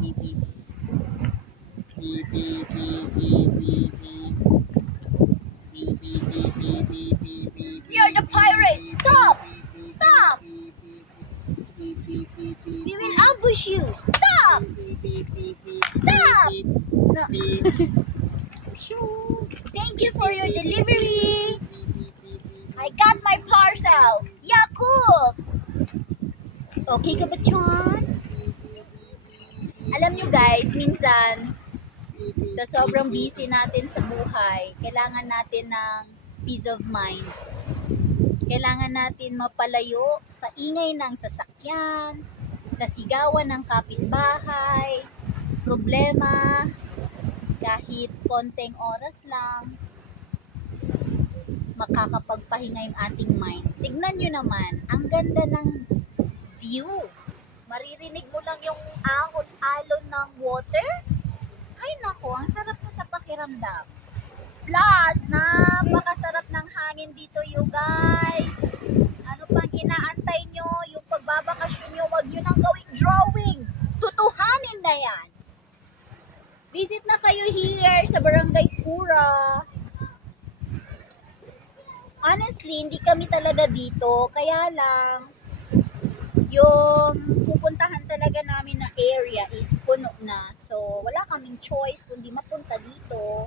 You're the pirate! Stop! Stop! We will ambush you! Stop! Stop! No. Thank you for your delivery! I got my parcel! Yakub! Okay ka ba, Chon? Alam nyo guys, minsan, sa sobrang busy natin sa buhay, kailangan natin ng peace of mind. Kailangan natin mapalayo sa ingay ng sasakyan, sa sigawan ng kapitbahay, problema, kahit konting oras lang, makakapagpahinga yung ating mind. Tignan nyo naman, ang ganda ng view. Maririnig mo lang yung ahon-alon ng water. Ay nako, ang sarap na sa pakiramdam. Plus, napakasarap ng hangin dito you guys. Ano pang inaantay nyo? Yung pagbabakasyon nyo, wag nyo nang gawing drawing. Tutuhanin na yan. Visit na kayo here sa Barangay Pura. Honestly, hindi kami talaga dito. Kaya lang, yung pupuntahan talaga namin na area is puno na. So, wala kaming choice kundi mapunta dito.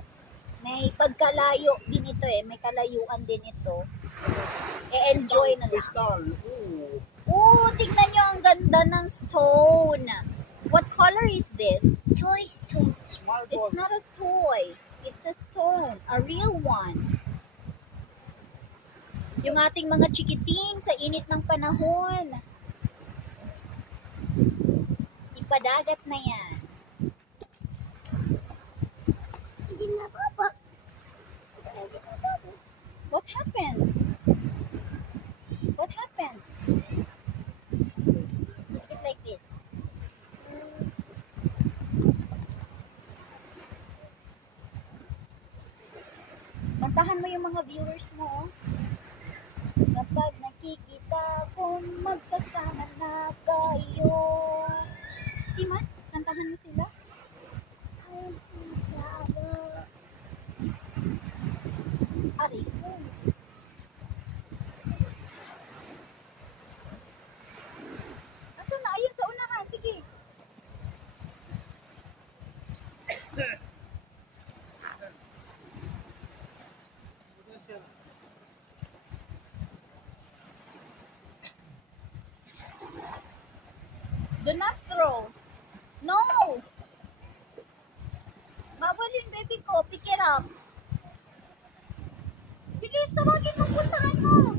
May pagkalayo din ito eh. May kalayuan din ito. E-enjoy na lang. Oo, tignan nyo ang ganda ng stone. What color is this? Toy stone. It's not a toy. It's a stone. A real one. Yung ating mga chikiting sa init ng panahon. Ipadagat na yan. Hindi na baba. What happened? What happened? Make it like this. Kantahan mo yung mga viewers mo. Kapag nakikita kong magkasama na kayo. Siman, kantahan mo sila. Aray ko. Asa na? Ayun sa unahan. Sige. Do not throw. No! Bawal yung baby ko. Pick it up. Bilis, tawagin mo. Puntahan mo.